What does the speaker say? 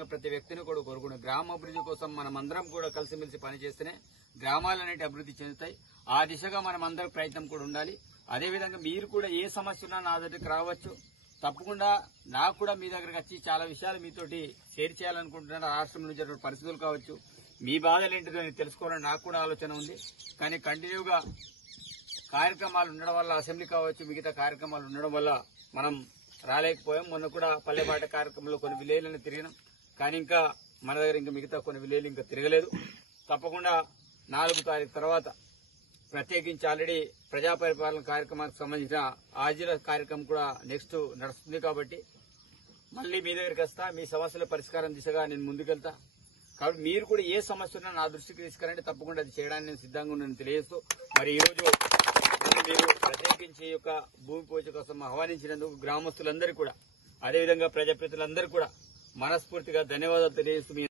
అదేవిధంగా ప్రతి వ్యక్తిని కూడా కోరుకుంటున్నాం. గ్రామాభివృద్ధి కోసం మనమందరం కూడా కలిసిమెలిసి పనిచేస్తేనే గ్రామాలనేటి అభివృద్ధి చెందుతాయి. ఆ దిశగా మనమందరం ప్రయత్నం కూడా ఉండాలి. అదేవిధంగా మీరు కూడా ఏ సమస్య ఉన్నా నా దగ్గరికి రావచ్చు. తప్పకుండా నాకు కూడా మీ దగ్గరకు వచ్చి చాలా విషయాలు మీతోటి షేర్ చేయాలనుకుంటున్నాను. రాష్ట్రం నుంచి జరిగిన పరిస్థితులు కావచ్చు, మీ బాధలు ఏంటిదో తెలుసుకోవాలని నాకు కూడా ఆలోచన ఉంది. కానీ కంటిన్యూగా కార్యక్రమాలు ఉండడం వల్ల, అసెంబ్లీ కావచ్చు, మిగతా కార్యక్రమాలు ఉండడం వల్ల మనం రాలేకపోయాం. మొన్న కూడా పల్లెపాట కార్యక్రమంలో కొన్ని విలేజ్లను తిరిగినాం. కానీ ఇంకా మన దగ్గర ఇంకా మిగతా కొన్ని విలేజ్లు ఇంకా తిరగలేదు. తప్పకుండా 4 తారీఖు తర్వాత ప్రత్యేకించి ఆల్రెడీ ప్రజా పరిపాలన కార్యక్రమానికి సంబంధించిన ఆజీల కార్యక్రమం కూడా నెక్స్ట్ నడుస్తుంది. కాబట్టి మళ్లీ మీ దగ్గరికి వస్తా, మీ సమస్యల పరిష్కారం దిశగా నేను ముందుకెళ్తా. కాబట్టి మీరు కూడా ఏ సమస్య ఉన్నా నా దృష్టికి తీసుకురండి. తప్పకుండా అది చేయడానికి నేను సిద్ధంగా ఉన్నాను తెలియజేస్తూ, మరి ఈ రోజు మీరు ప్రత్యేకించి ఈ యొక్క భూమి పూజ కోసం ఆహ్వానించినందుకు గ్రామస్తులందరికీ కూడా, అదేవిధంగా ప్రజాప్రతినిధులందరికీ కూడా మనస్ఫూర్తిగా ధన్యవాదాలు తెలియజేస్తూ